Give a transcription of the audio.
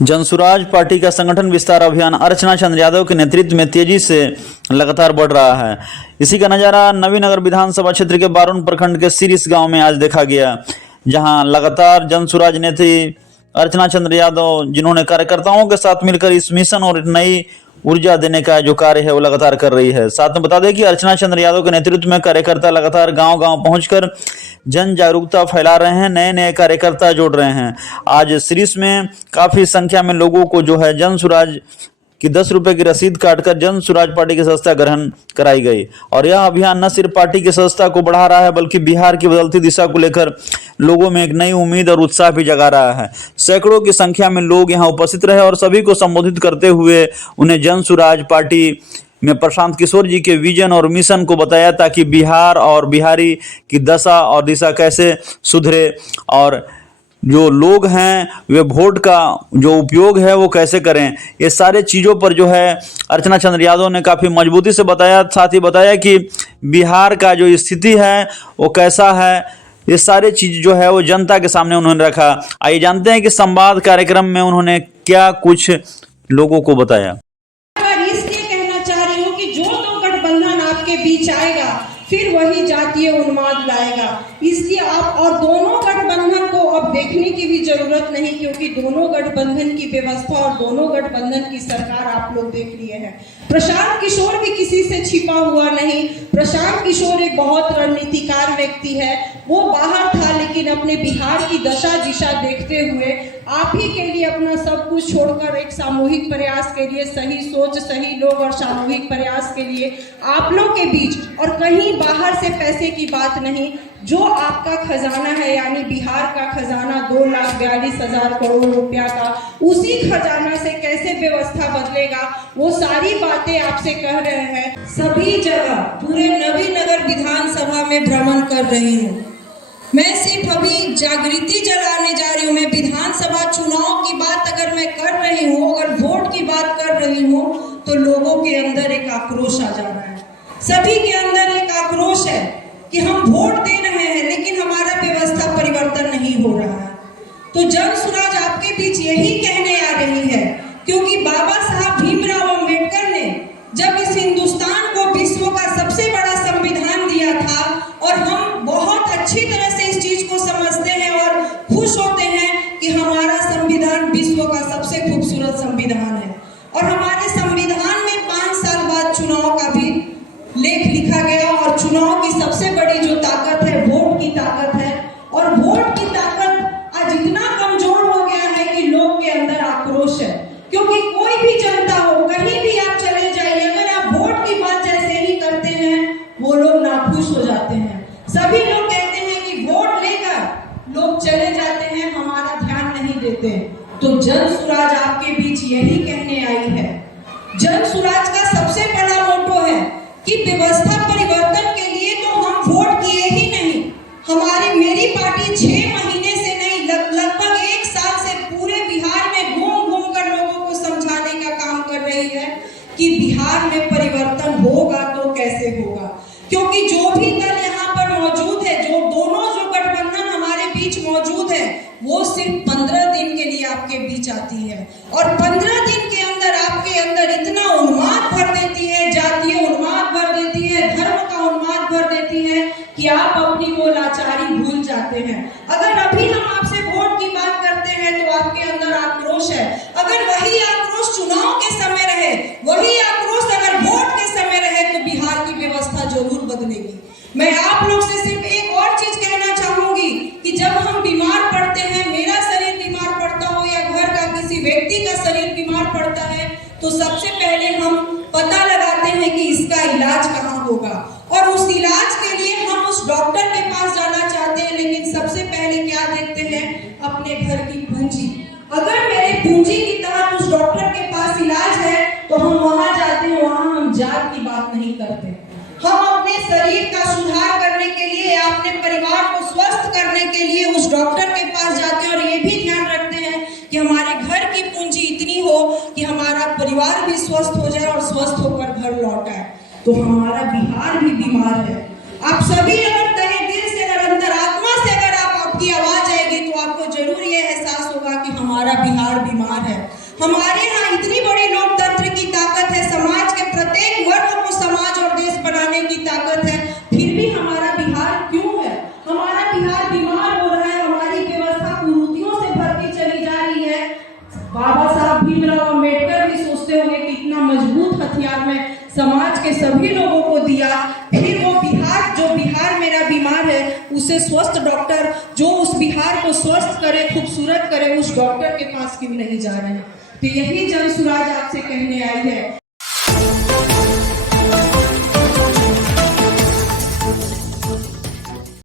Jan Suraaj party का संगठन विस्तार अभियान अर्चना चंद्र यादव के नेतृत्व में तेजी से लगातार बढ़ रहा है। इसी का नजारा नवीनगर विधानसभा क्षेत्र के बारुन प्रखंड के सिरिस गांव में आज देखा गया, जहां लगातार जनसुराज नेत्री अर्चना चंद्र यादव, जिन्होंने कार्यकर्ताओं के साथ मिलकर इस मिशन और नई ऊर्जा देने का जो कार्य है वो लगातार कर रही है। साथ में बता दें कि अर्चना चंद्र यादव के नेतृत्व में कार्यकर्ता लगातार गांव-गांव पहुंचकर जन जागरूकता फैला रहे हैं, नए नए कार्यकर्ता जोड़ रहे हैं। आज सिरिस में काफी संख्या में लोगों को जो है जनसुराज की 10 रुपए की रसीद काटकर जनसुराज पार्टी की सदस्यता ग्रहण कराई गई। और यह अभियान न सिर्फ पार्टी की सदस्यता को बढ़ा रहा है, बल्कि बिहार की बदलती दिशा को लेकर लोगों में एक नई उम्मीद और उत्साह भी जगा रहा है। सैकड़ों की संख्या में लोग यहां उपस्थित रहे और सभी को संबोधित करते हुए उन्हें जनसुराज पार्टी में प्रशांत किशोर जी के विजन और मिशन को बताया, ताकि बिहार और बिहारी की दशा और दिशा कैसे सुधरे और जो लोग हैं वे वोट का जो उपयोग है वो कैसे करें। ये सारे चीज़ों पर जो है अर्चना चंद्र यादव ने काफ़ी मजबूती से बताया। साथ ही बताया कि बिहार का जो स्थिति है वो कैसा है, ये सारे चीज़ जो है वो जनता के सामने उन्होंने रखा। आइए जानते हैं कि संवाद कार्यक्रम में उन्होंने क्या कुछ लोगों को बताया। इसलिए कहना चाह रही हूँ कि जो तो गठबंधन आपके बीच आएगा फिर वही जातीय उन्माद लाएगा। इसलिए आप और दोनों गठबंधन को अब देखने की भी जरूरत नहीं, क्योंकि दोनों गठबंधन की व्यवस्था और दोनों गठबंधन की सरकार आप लोग देख लिए हैं। प्रशांत किशोर भी किसी से छिपा हुआ नहीं। प्रशांत किशोर एक बहुत रणनीतिकार व्यक्ति है। वो बाहर था, लेकिन अपने बिहार की दशा दिशा देखते हुए आप ही के लिए अपना सब कुछ छोड़कर एक सामूहिक प्रयास के लिए, सही सोच, सही लोग और सामूहिक प्रयास के लिए आप लोग के बीच, और कहीं बाहर से पैसे की बात नहीं, जो आपका खजाना है यानी बिहार का खजाना 2,42,000 करोड़ रुपया का, उसी खजाना से कैसे व्यवस्था बदलेगा वो सारी बातें आपसे कह रहे हैं। सभी जगह पूरे नवीनगर विधानसभा में भ्रमण कर रही हूँ। मैं सिर्फ अभी जागृति जलाने जा रही हूँ। मैं विधानसभा चुनाव की बात अगर मैं कर रही हूँ, अगर वोट की बात कर रही हूँ, तो लोगों के अंदर एक आक्रोश आ जा रहा है। सभी के अंदर एक आक्रोश है कि हम वोट दे रहे हैं लेकिन हमारा व्यवस्था परिवर्तन नहीं हो रहा है। तो जनसुराज आपके बीच यही कहने आ रही है, क्योंकि बाबा साहब भीमराव अंबेडकर ने जब इस हिंदुस्तान को विश्व का सबसे बड़ा संविधान दिया था, और हम बहुत अच्छी तरह से इस चीज को समझते हैं और खुश होते हैं कि हमारा संविधान विश्व का सबसे खूबसूरत संविधान है। और हमारे संविधान में 5 साल बाद चुनाव का भी लेख लिखा गया, और चुनाव की सबसे बड़ी जो ताकत है वोट की ताकत है। और वोट की ताकत आज इतना कमजोर हो गया है कि लोग के अंदर आक्रोश है, क्योंकि कोई भी जनता हो, कहीं भी आप चले जाइए, अगर आप वोट की बात जैसे ही करते हैं वो लोग नाखुश हो जाते हैं। सभी लोग कहते हैं कि वोट लेकर लोग चले जाते हैं, हमारा ध्यान नहीं देते। तो जनसुराज आपके बीच यही कहने आई है। जनसुराज का सबसे बड़ा मोटो है कि व्यवस्था परिवर्तन के लिए तो हम वोट किए ही नहीं। मेरी पार्टी 6 महीने से नहीं, लगभग 1 साल से पूरे बिहार में घूम घूम कर लोगों को समझाने का काम कर रही है कि बिहार में परिवर्तन होगा तो कैसे होगा। क्योंकि जो भी दल यहाँ पर मौजूद है, जो दोनों जो गठबंधन हमारे बीच मौजूद है, वो सिर्फ 15 दिन के लिए आपके बीच आती है, और 15 दिन के अंदर आपके अंदर इतना उन्माद भर देती है, जातीय उन्माद भर देती है, धर्म का उन्माद भर देती है कि आप अपनी वो लाचारी भूल जाते हैं। अगर अभी हम आपसे वोट की बात करते हैं तो आपके अंदर आक्रोश है। अगर वही आक्रोश चुनाव के समय रहे, वही आक्रोश अगर वोट के समय रहे, तो बिहार की व्यवस्था जरूर बदलेगी। मैं आप लोग से सिर्फ एक और चीज कहना चाहूंगी कि जब हम बीमार पड़ते हैं, मेरा शरीर बीमार पड़ता हो या घर का किसी व्यक्ति का शरीर बीमार पड़ता है, तो सबसे पहले हम पता लगाते हैं कि इसका इलाज कहाँ होगा, और उस इलाज के लिए हम उस डॉक्टर के पास जाना चाहते हैं। लेकिन सबसे पहले क्या देखते हैं? अपने घर की पूंजी। अगर मेरे पूंजी की तहत उस डॉक्टर के पास इलाज है तो हम वहां जाते हैं, वहां हम जात की बात नहीं करते। हम अपने शरीर का सुधार करने के लिए, अपने परिवार को स्वस्थ करने के लिए उस डॉक्टर के पास जाते हैं, और ये भी ध्यान रखते हैं कि हमारे घर की पूंजी इतनी हो कि हमारा परिवार भी स्वस्थ हो जाए और स्वस्थ होकर घर लौट आए। तो हमारा बिहार भी बीमार है। आप सभी अगर तहे दिल से, अगर अंतरात्मा से अगर आपकी आवाज आएगी तो आपको जरूर ये एहसास होगा कि हमारा बिहार बीमार है। समाज के सभी लोगों को दिया, फिर वो जो बिहार मेरा बीमार है उसे स्वस्थ डॉक्टर जो उस बिहार को स्वस्थ करे, खूबसूरत करे, उस डॉक्टर के पास क्यों नहीं जा रहे हैं। तो यही जन सुराज आपसे कहने आई है।